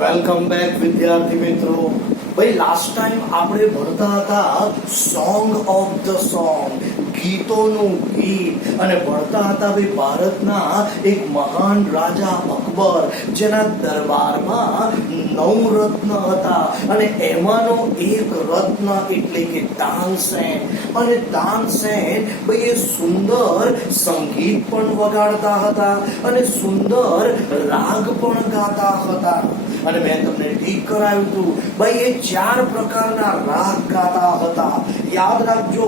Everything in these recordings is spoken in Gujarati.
વેલકમ બેક વિદ્યાર્થી મિત્રો. ભાઈ લાસ્ટ ટાઈમ આપણે ભણતા હતા સોંગ ઓફ ધ સોંગ, ગીતોનું ગીત, અને ભણતા હતા ભાઈ ભારતના એક મહાન રાજા અકબર, જેના દરબારમાં 9 રત્ન હતા અને એમાંનો એક રત્ન એટલે કે તાનસેન. અને તાનસેન ભાઈ એ સુંદર સંગીત પણ વગાડતા હતા અને સુંદર રાગ પણ ગાતા હતા. અને મેં તમને ઠીક કરાવ્યું હતું ભાઈ, એ 4 પ્રકારના રાગ ગાતા હતા. યાદ રાખજો,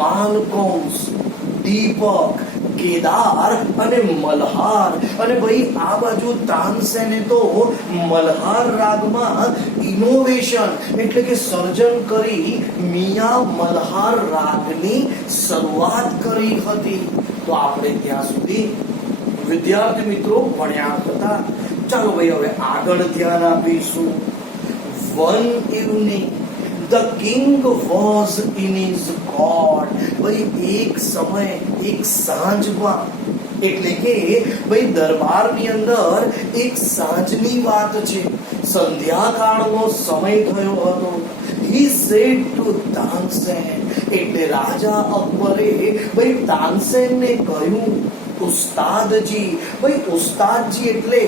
માલકોમ્સ, દીપક, કેદાર અને મલ્હાર. અને ભાઈ આ બાજુ તાનસેને તો મલ્હાર રાગમાં ઇનોવેશન એટલે કે સર્જન કરી મિયા મલ્હાર રાગની શરૂઆત કરી હતી. તો આપણે ત્યાં સુધી વિદ્યાર્થી મિત્રો ભણ્યા હતા. ચાલો ભાઈ હવે આગળ ધ્યાન આપીશું. One evening the king was in his court. ભાઈ એક સમય, એક સાંજમાં, એટલે કે ભાઈ દરબારની અંદર એક સાંજની વાત છે, સંધ્યાકાળનો સમય થયો હતો. He said to તાનસેન, એટલે રાજા અકબરે ભાઈ તાનસેનને કહ્યું, ઉસ્તાદજી. ભાઈ ઉસ્તાદજી એટલે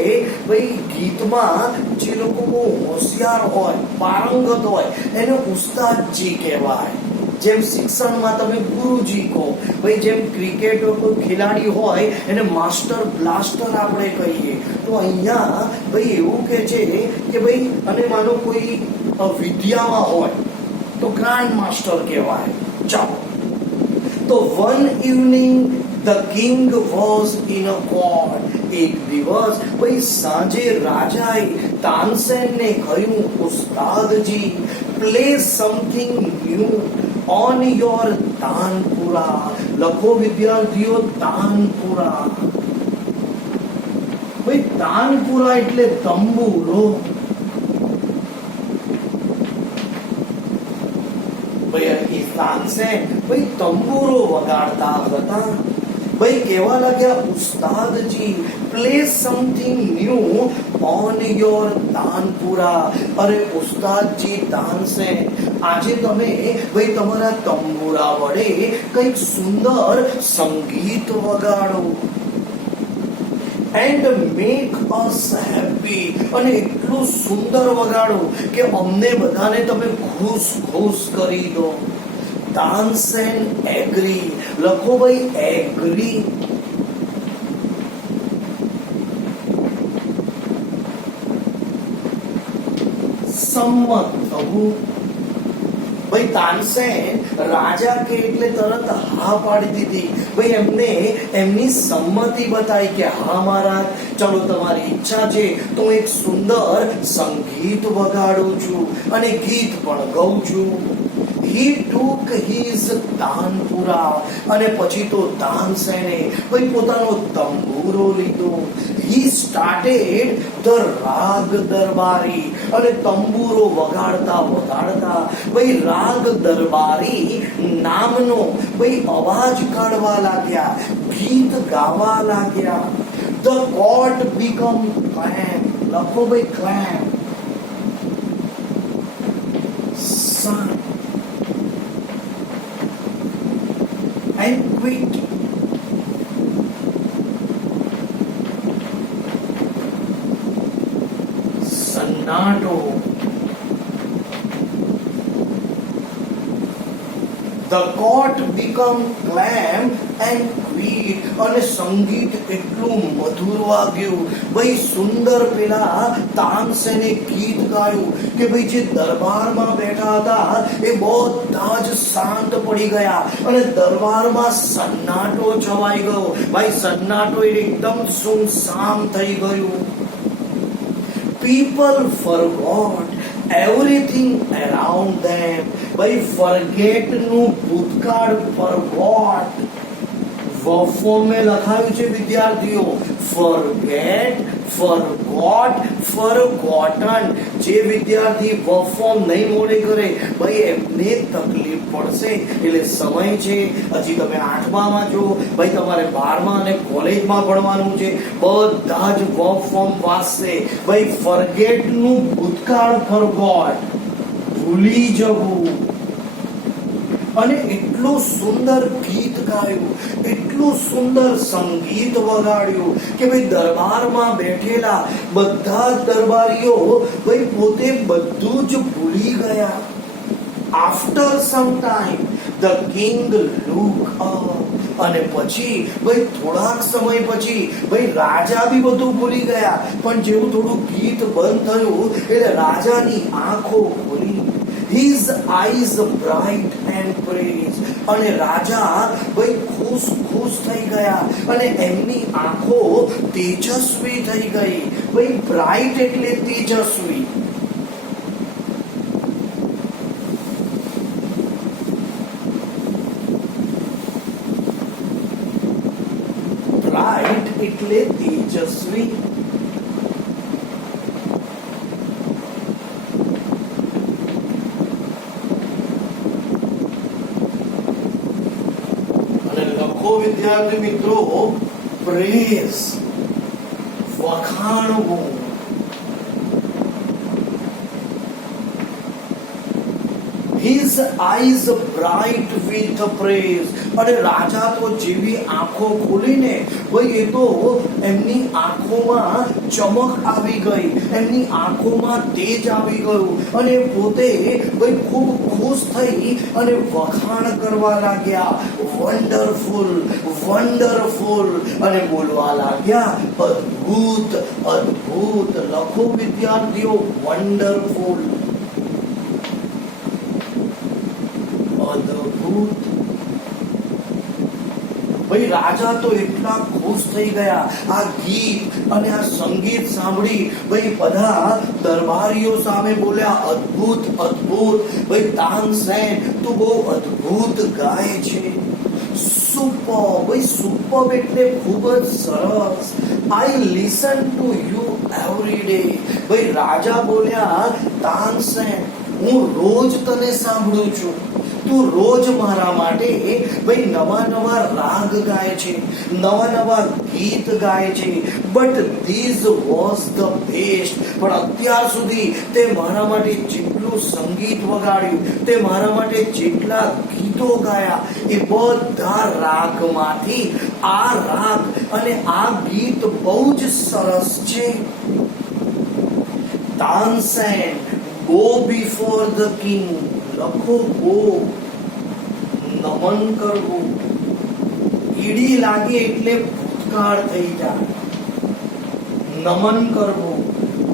ભાઈ ગીતમાં જે લોકો બહુ હોશિયાર હોય, પારંગત હોય, એને ઉસ્તાદજી કહેવાય. જેમ શિક્ષણમાં તમે ગુરુજી કહો, ભાઈ જેમ ક્રિકેટ કોઈ ખેલાડી હોય એને માસ્ટર બ્લાસ્ટર આપણે કહીએ. તો અહીંયા ભાઈ એવું કે છે કે ભાઈ, અને માનો કોઈ વિદ્યામાં હોય તો ગ્રાન્ડ માસ્ટર કહેવાય. ચાલો, તો one evening the king was in a court. એક દિવસ ભાઈ સાંજે રાજાએ તાનસેનને કહ્યું, ઉસ્તાદજી, play something new on your tanpura. લખો વિદ્યાર્થીઓ, તાનપુરા. ભાઈ તાનપુરા એટલે તંબુરો. ભાઈ તાનસેન ભાઈ તંબુરો વગાડતા હતા. ભાઈ કેવા લાગ્યા, ઉસ્તાદજી, play something new on your tanpura. અરે ઉસ્તાદજી તાનસેન, આજે તમે ભાઈ તમારા તંબુરા વડે કંઈક સુંદર સંગીત વગાડો. And make us happy. અને એટલું સુંદર વગાડો કે અમને બધાને તમે ખુશ ખુશ કરી દો. તાનસેન એગ્રી. લખો ભાઈ એગ્રી. સંમત થવું. ભાઈ તાનસેન રાજા કે એટલે તરત હા પાડી દીધી. ભાઈ એમને એમની સંમતિ બતાવી કે હા મહારાજ, ચલો તમારી ઈચ્છા છે તો એક સુંદર સંગીત વગાડું છું અને ગીત પણ ગાઉં છું. He took his tanpura. અને પછી તો તાનસેને ભાઈ પોતાનો તંબુરો લીધો. He started the રાગ દરબારી. અને તંબુરો વગાડતા વગાડતા ભાઈ રાગ દરબારી નામનો ભાઈ અવાજ કાઢવા લાગ્યા, ગીત ગાવા લાગ્યા. The court become clam. લખો ભાઈ clam. And quit. સન્નાટો. The court become clam and quit. અને સંગીત એટલું મધુર વાગ્યું. ભાઈ સુંદર પેલા તાનસેને ગીત ગાયું કે ભાઈ જે દરબારમાં બેઠા હતા એ બધા જ શાંત પડી ગયા અને દરબારમાં સન્નાટો છવાઈ ગયો. ભાઈ સન્નાટો એકદમ સુમસામ થઈ ગયું. People forgot everything around them. ભાઈ forget નું ભૂતકાળ forgot. ફોર્મ મેં લખાયું છે વિદ્યાર્થીઓ, forget, forgot, forgotten. જે વિદ્યાર્થી વર્ક ફોર્મ નહીં મોડે કરે ભાઈ એમને તકલીફ પડશે. એટલે સમય છે, હજી તમે 8મામાં છો ભાઈ, તમારે 12મા અને કોલેજમાં ભણવાનું છે, બધા જ વર્ક ફોર્મ વાંચશે. ભાઈ ફોરગેટ નું ભૂતકાળ, ફોરગોટ ભૂલી જવું. અને એટલું સુંદર ગીત ગાયું, એટલું સુંદર સંગીત વગાડ્યું કે ભાઈ દરબારમાં બેઠેલા બધા દરબારીઓ ભાઈ પોતે બધું જ ભૂલી ગયા. After some time the king look up. અને પછી ભાઈ થોડાક સમય પછી ભાઈ રાજા બી બધું ભૂલી ગયા. પણ જેવું થોડું ગીત બંધ થયું એટલે રાજાની આંખો ખુલી. His eyes bright and praise. અને રાજા ભાઈ ખુશ થઈ ગયા અને એમની આંખો તેજસ્વી થઈ ગઈ. ભાઈ બ્રાઇટ એટલે તેજસ્વી. બ્રાઇટ એટલે તેજસ્વી. વિદ્યાર્થી મિત્રો, praise વખાણવું. His eyes bright with praise. અને રાજા તો જેવી આંખો ખોલીને ભાઈ એ તો એમની આંખોમાં ચમક આવી ગઈ, એમની આંખોમાં તેજ આવી ગયું અને પોતે ભાઈ ખૂબ ખુશ થઈ અને વખાણ કરવા લાગ્યા. Wonderful, wonderful. અને બોલવા લાગ્યા અદ્ભુત, અદ્ભુત. લખો વિદ્યાર્થીઓ, વન્ડરફુલ, અદ્ભુત. ભાઈ રાજા તો એટલા ખુશ થઈ ગયા આ ગીત અને આ સંગીત સાંભળી. ભાઈ બધા દરબારીઓ સામે બોલ્યા અદ્ભુત, અદ્ભુત. ભાઈ તાનસેન તું બહુ અદ્ભુત ગાય છે. સુપર. ભાઈ સુપર એટલે ખૂબ જ સરસ. I listen to you every day. ભાઈ રાજા બોલ્યા તાનસેન હું રોજ તને સાંભળું છું, તું રોજ મારા માટે ભાઈ નવા નવા રાગ ગાય છે, નવા નવા ગીત ગાય છે. But this was the best. પણ અત્યાર સુધી તે મારા માટે જેટલું સંગીત વગાડ્યું, તે મારા માટે જેટલા ગીતો ગાયા એ બધા રાગમાંથી આ રાગ અને આ ગીત બહુ જ સરસ છે. Tansen go before the king. લખો ગો, નમન કરવું. ઈડી લાગે એટલે ભૂતકાળ થઈ જાય. નમન કરવું,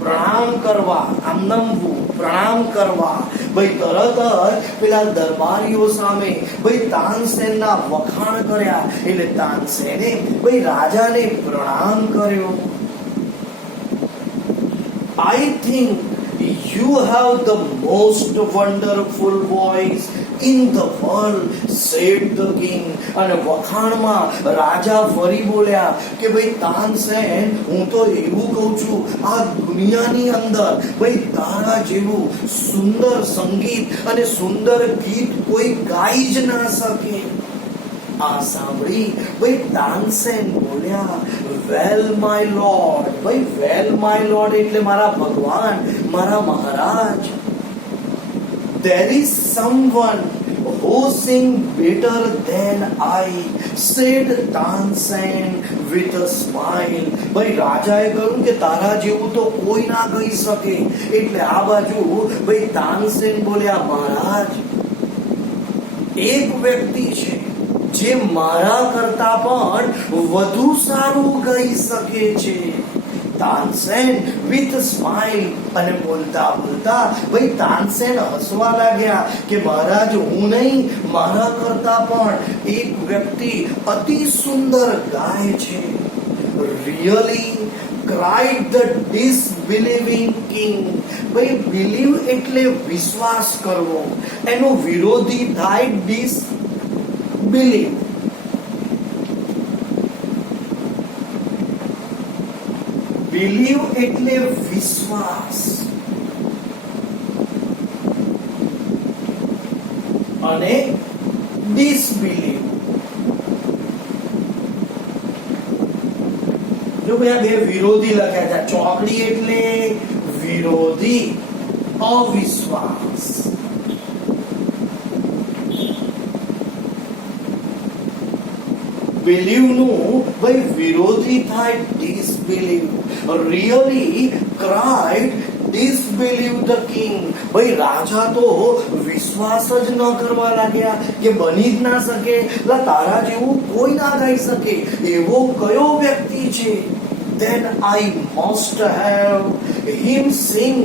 પ્રણામ કરવા, આમ નમવું, પ્રણામ કરવા. ભાઈ તરત જ પેલા દરબારીઓ સામે ભાઈ તાનસેનના વખાણ કર્યા. એટલે તાનસેને ભાઈ રાજાને પ્રણામ કર્યો. I think you have the most wonderful voice in the world, said the king. અને વખાણમાં રાજા ફરી બોલ્યા કે ભાઈ તાનસેન હું તો એવું કહું છું આ દુનિયાની અંદર ભાઈ તારા જેવું સુંદર સંગીત અને સુંદર ગીત કોઈ ગાઈ જ ના શકે. આ સાંભળી ભાઈ તાનસેન બોલ્યા વેલ માય લોર્ડ. ભાઈ વેલ માય લોર્ડ એટલે મારા ભગવાન, મારા મહારાજ. there is someone who sing better than I, said Tansen with a smile. ભાઈ રાજાએ કહ્યું કે તારા જેવું તો કોઈ ના કહી શકે. એટલે આ બાજુ ભાઈ તાનસેન બોલ્યા મહારાજ એક વ્યક્તિ છે જે મારા કરતા પણ વધુ સારું ગાઈ શકે છે. Tansen with smile. અને બોલતા બોલતા ભાઈ તાનસેન હસવા લાગ્યા કે મહારાજ હું નહીં, મારા કરતા પણ એક વ્યક્તિ અતિ સુંદર ગાય છે. Really cried the disbelieving king. ભાઈ બિલીવ એટલે વિશ્વાસ કરવો, એનો વિરોધી થાય ડિસબિલીવ. બિલીવ એટલે વિશ્વાસ અને ડિસબિલીવ. જો ભાઈ આ બે વિરોધી લખ્યા છે. ચોકડી એટલે વિરોધી, અવિશ્વાસ. બિલીવ નું ભાઈ વિરોધી થાય disbelieve. Really cried disbelieve the king. ભાઈ રાજા તો વિશ્વાસ જ ન કરવા લાગ્યા કે બની જ ના શકે, તારા જેવું કોઈ ના ગાઈ શકે, એવો કયો વ્યક્તિ છે? Then I must have him sing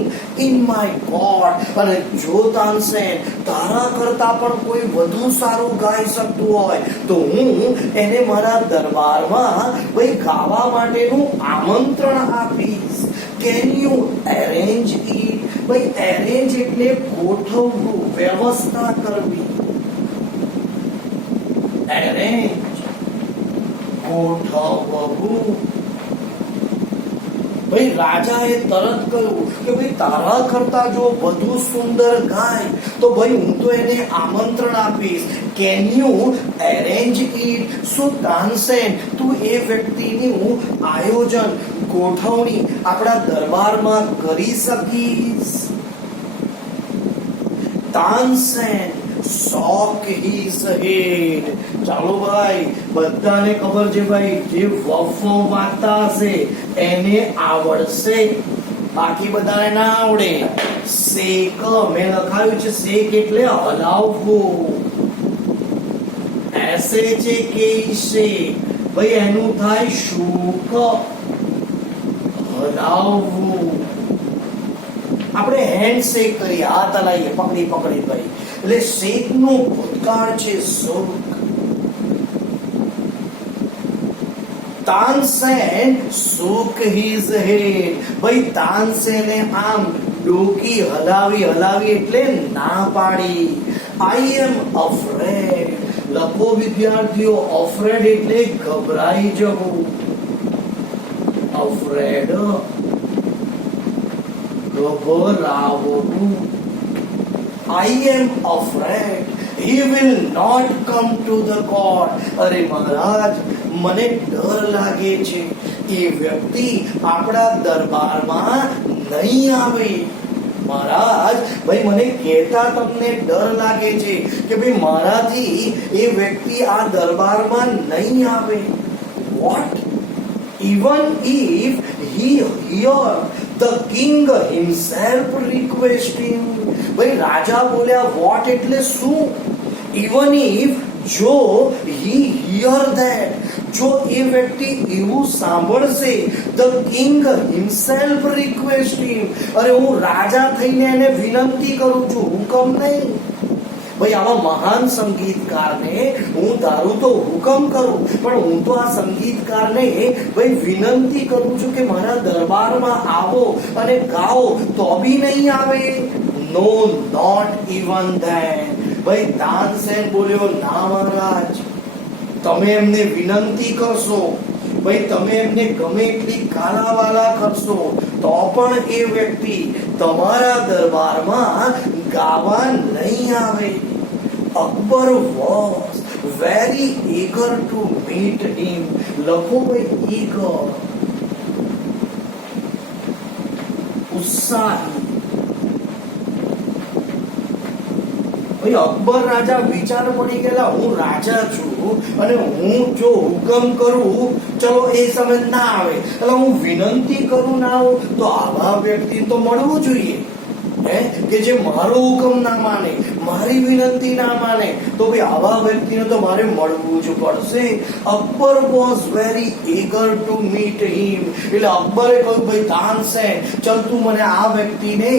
in my court. અને જો તાનસેન તારા કરતા પણ કોઈ વધુ સારું ગાઈ શકતું હોય તો હું એને મારા દરબારમાં ભાઈ ગાવા માટેનું આમંત્રણ આપીશ. Can you arrange it? ભાઈ arrange એટલે ગોઠવવું, વ્યવસ્થા કરવી. arrange ગોઠવવું. ભાઈ રાજાએ તરત કહ્યું કે ભાઈ તારા કરતા જો વધુ સુંદર ગાય તો ભાઈ હું તો એને આમંત્રણ આપીશ. Can you arrange it? શું તાનસેન તું એ વ્યક્તિનું આયોજન, ગોઠવણી આપણા દરબારમાં કરી શકીશ? Tansen shock his head. ચાલો ભાઈ, બધાને ખબર છે ભાઈ જે વફો વાંચતા હશે એને આવડશે, બાકી બધાને ના આવડે. શેક મેં લખાયું છે, શેક એટલે હલાવવું. એસે છે કે શેક, ભાઈ એનું થાય શુક, હલાવવું. આપણે હેન્ડ શેક કરીએ, હાથ હલાવીએ પકડી પકડી ભાઈ, એટલે શેક નો ભૂતકાળ છે shook. Tansen shook his head. ભાઈ તાનસેને આમ ડોકી હલાવી હલાવી એટલે ના પાડી. I am afraid. લખો વિદ્યાર્થીઓ, afraid એટલે ગભરાઈ જવું. afraid ગભરાવવું. I am afraid he will not come to the court. અરે મહારાજ, મને ડર લાગે છે એ વ્યક્તિ આપણા દરબારમાં નહીં આવે. મહારાજ, ભાઈ મને કહેતા તમને ડર લાગે છે કે ભાઈ મારાથી એ વ્યક્તિ આ દરબારમાં નહીં આવે. What? Even if he hear the king himself request him. ભાઈ રાજા બોલ્યા વોટ એટલે શું? Even if જો he hear that, જો એ વ્યક્તિ એવું સાંભળશે, the king himself request him. અરે હું રાજા થઈને એને વિનંતી કરું છું, હુકમ નહીં. ભાઈ આવા મહાન સંગીતકારને હું તારું તો હુકમ કરું, પણ હું તો આ સંગીતકારને ભાઈ વિનંતી કરું છું કે મારા દરબારમાં આવો અને ગાઓ, તો બી નહીં આવે. નો, નોટ ઇવન ધેન. ભાઈ તાનસેન બોલ્યો, ના મહારાજ, તમે એમને વિનંતી કરશો, ભાઈ તમે એમને ગમે એટલી કાલાવાલા કરશો તો પણ એ વ્યક્તિ તમારા દરબારમાં ગાવા નહીં આવે. Akbar was very eager to meet him. લખો ભાઈ eager, ઉત્સાહી. ભાઈ અકબર રાજા વિચાર પડી ગયેલા, હું રાજા છું અને હું જો હુકમ કરું, ચલો એ સમય ના આવે, એટલે હું વિનંતી કરું ના આવું, તો આવા વ્યક્તિ તો મળવું જોઈએ કે જે મારો હુકમ ના માને, મારી વિનંતી ના માને, તો ભાઈ આવા વ્યક્તિને તો મારે મળવું જ પડશે. Akbar was very eager to meet him. એટલે અકબરે કહ્યું, ભાઈ તાનસેન, ચલ તું મને આ વ્યક્તિને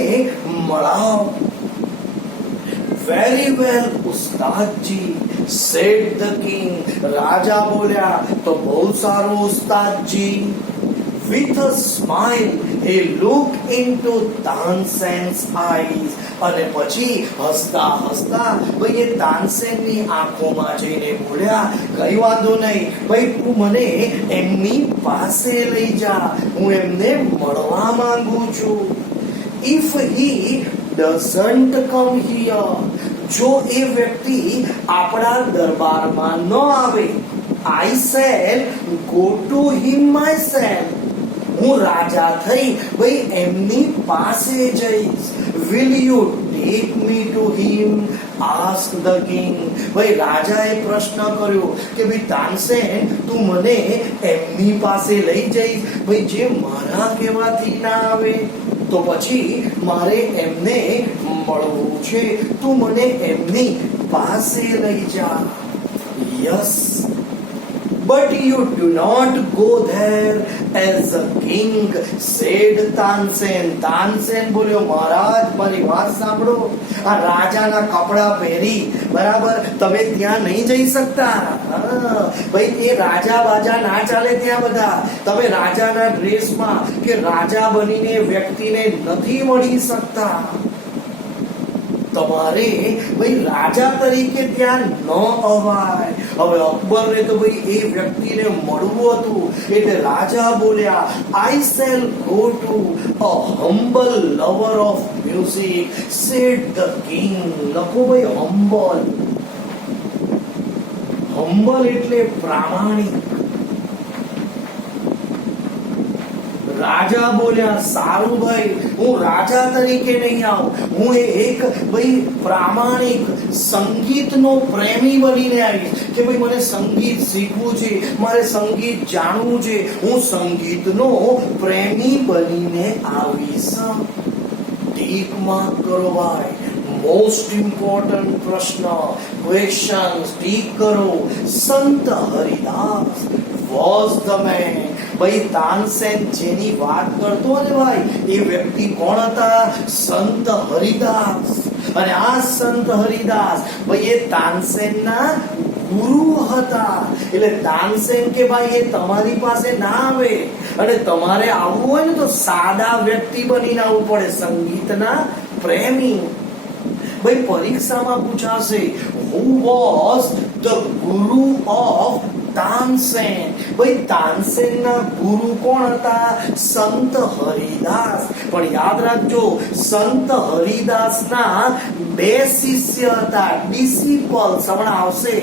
મળાવ. Very well, ઉસ્તાદજી, said the king. રાજા બોલ્યા, તો બહુ સારું ઉસ્તાદજી. With a smile, he looked into Tansen's eyes. અને પછી હસતા હસતા ભાઈ એ તાનસેનની આંખોમાં જઈને બોલ્યા, કઈ વાંધો નહીં ભાઈ, તું મને એમની પાસે લઈ જા, હું એમને મળવા માંગુ છું. If he doesn't come here, જો એ વ્યક્તિ આપણા દરબારમાં ન આવે, I shall go to him myself. હું રાજા થઈ ભાઈ એમની પાસે જઈશ. Will you take me to him? Ask the king. ભાઈ રાજાએ પ્રશ્ન કર્યો કે ભાઈ તાનસેન, તું મને એમની પાસે લઈ જઈશ ભાઈ જે મારા કહેવાથી ના આવે? તો પછી મારે એમને મળવું છે, તું મને એમની પાસે લઈ જા. Yes, but you do not go there as a king, said Tansen. Tansen બોલ્યો, મહારાજ મારી વાત સાંભળો, આ રાજાના કપડા પહેરી બરાબર તમે ત્યાં નહીં જઈ શકતા. ભાઈ એ રાજા બાજા ના ચાલે ત્યાં બધા. તમે રાજાના ડ્રેસમાં કે રાજા બનીને વ્યક્તિને નથી મળી શકતા. તમારે ભાઈ રાજા તરીકે ત્યાં ન અવાય. હવે અકબરને તો ભાઈ એ વ્યક્તિને મળવું હતું એટલે રાજા બોલ્યા, I shall go to a humble lover of music, said the king. લખો ભાઈ humble. humble એટલે પ્રામાણિક. રાજા બોલ્યા, સારું ભાઈ, હું રાજા તરીકે નહીં આવું, હું એક ભાઈ પ્રામાણિક સંગીતનો પ્રેમી બનીને આવીશ કે ભાઈ મને સંગીત શીખવું છે, મારે સંગીત જાણવું છે, હું સંગીતનો પ્રેમી બનીને આવીશ. ટીક માર્ક કરો ભાઈ, મોસ્ટ ઇમ્પોર્ટન્ટ પ્રશ્ન, ક્વેશ્ચન ટીક કરો. સંત હરિદાસ was the man. ભાઈ તાનસેન જેની વાત કરતો ને ભાઈ એ વ્યક્તિ કોણ હતા? સંત હરિદાસ. અને આ સંત હરિદાસ ભાઈ એ તાનસેનના ગુરુ હતા. એટલે તાનસેન કે ભાઈ એ તમારી પાસે ના આવે અને તમારે આવવું હોય ને તો સાદા વ્યક્તિ બનીને આવવું પડે, સંગીતના પ્રેમી. ભાઈ પરીક્ષામાં પૂછાશે, who was the guru of Tansen? ભાઈ તાનસેનના ગુરુ કોણ હતા? સંત હરિદાસ. પણ યાદ રાખજો, સંત હરિદાસના બે શિષ્ય હતા, ડિસિપલ્સ, હમણાં આવશે.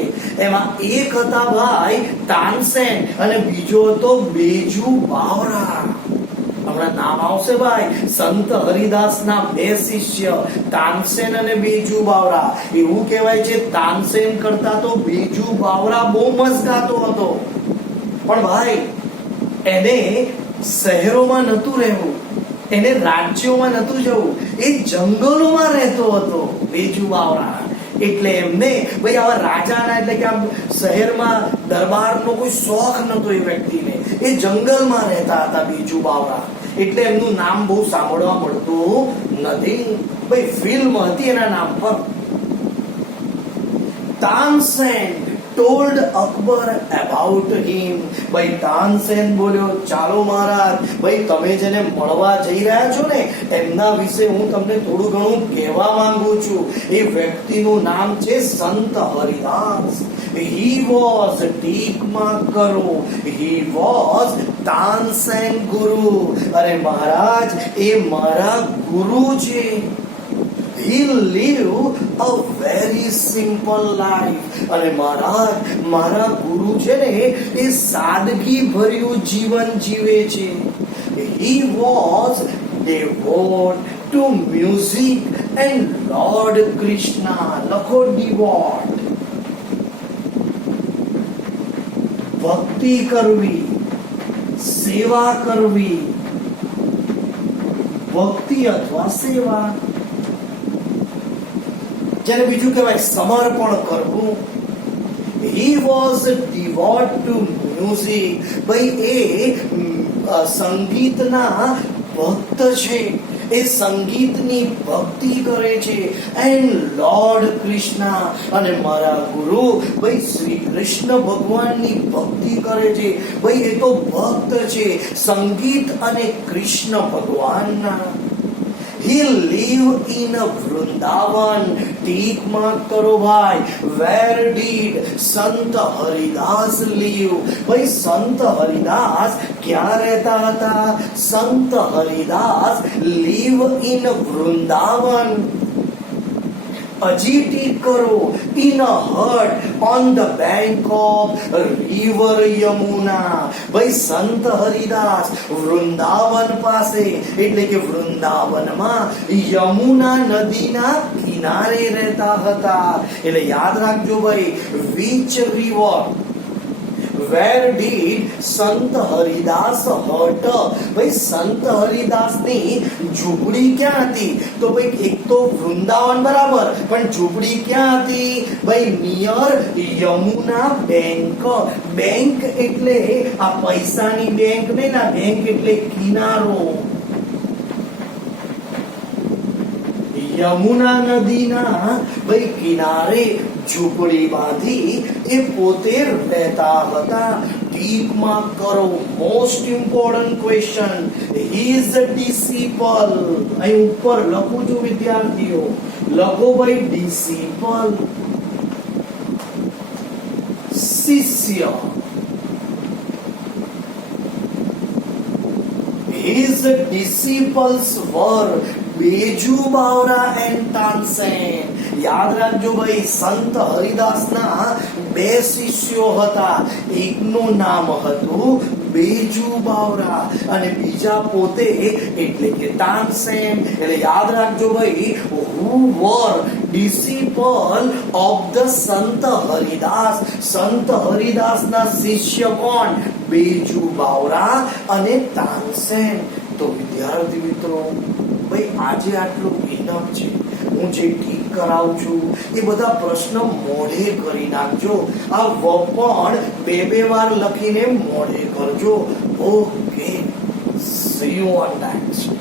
એમાં એક હતા ભાઈ તાનસેન અને બીજો હતો બેજુ બાવરા. હમણાં નામ આવશે ભાઈ. સંત હરિદાસના બે શિષ્ય તાનસેન અને બેજુ બાવરા. એવું કહેવાય છે તાનસેન કરતા તો બેજુ બાવરા બહુ મસ્ત ગાતો હતો. પણ ભાઈ એને શહેરોમાં નતું રહેવું, એને રાજ્યોમાં નતું જવું, એ જંગલોમાં રહેતો હતો બેજુ બાવરા. એટલે એમને ભાઈ આવા રાજાના એટલે કે આમ શહેરમાં દરબારનો કોઈ શોખ નતો એ વ્યક્તિને. એ જંગલમાં રહેતા હતા બેજુ બાવરા. એટલે એમનું નામ બહુ સાંભળવા મળતું નથી. ભાઈ ફિલ્મ હતી એના નામ પર. Tansen told Akbar about him. ભાઈ તાનસેન બોલ્યો, ચાલો મહારાજ, ભાઈ તમે જેને મળવા જઈ રહ્યા છો ને એમના વિશે હું તમને થોડું ઘણું કહેવા માંગુ છું. એ વ્યક્તિનું નામ છે સંત Haridas. He was, tick mark કરો, he was તાનસેન ગુરુ. અરે મહારાજ એ મારા ગુરુ છે. He lived a very simple life. અને મહારાજ મારા ગુરુ છે ને એ સાદગી ભર્યું જીવન જીવે છે. He was devoted to music and Lord Krishna. લખો devote. ભક્તિ કરવી, સેવા કરવી, ભક્તિ અથવા સેવા, જેને બીજું કહેવાય સમર્પણ કરવું. He was devoted to music. ભાઈ એ સંગીતના ભક્ત છે, એ સંગીતની ભક્તિ કરે છે. એન્ડ લોર્ડ કૃષ્ણ અને મારા ગુરુ ભાઈ શ્રી કૃષ્ણ ભગવાનની ભક્તિ કરે છે. ભાઈ એ તો ભક્ત છે સંગીત અને કૃષ્ણ ભગવાનના. He live in a Vrindavan. Tick mark કરો ભાઈ. Where did સંત હરિદાસ live? ભાઈ સંત હરિદાસ ક્યાં રહેતા હતા? સંત હરિદાસ live in Vrindavan. હજી ટીક કરો. In a hut on the bank of river Yamuna. ભાઈ સંત હરિદાસ વૃંદાવન પાસે એટલે કે વૃંદાવનમાં યમુના નદીના કિનારે રહેતા હતા. એટલે યાદ રાખજો ભાઈ, which river? Where did સંત હરિદાસ hut? ભાઈ સંત હરિદાસની ઝૂંપડી ક્યાં હતી? તો ભાઈ એક તો વૃંદાવન બરાબર, પણ ઝૂંપડી ક્યાં હતી? ભાઈ નિયર યમુના બેંક. બેંક એટલે આ પૈસાની બેંક નહીં ના, બેંક એટલે કિનારો. યમુના નદીના ભાઈ કિનારે ઝૂંપડી બાંધી એ પોતે રહેતા હતા. ટીક માર્ક કરો. Most important question. He is a ડિસિપલ. અહીં ઉપર લખું છું વિદ્યાર્થીઓ, લખો ભાઈ ડિસિપલ. શિષ્ય. His disciples were Baiju Bawra and Tansen. યાદ રાખજો ભાઈ, સંત હરિદાસના બે શિષ્યો હતા. એકનું નામ હતું બેજુ બાવરા અને બીજા પોતે એટલે કે તાનસેન. એટલે યાદ રાખજો ભાઈ, who were disciple of the સંત હરિદાસ. સંત હરિદાસના શિષ્ય કોણ? બેજુ બાવરા અને તાનસેન. તો વિદ્યાર્થી મિત્રો ભાઈ આજે આટલું ઇનફ છે. હું જે ઠીક કરાવું છું એ બધા પ્રશ્ન મોઢે કરી નાખજો. આ પણ બે વાર લખીને મોઢે કરજો. Okay, C you on next.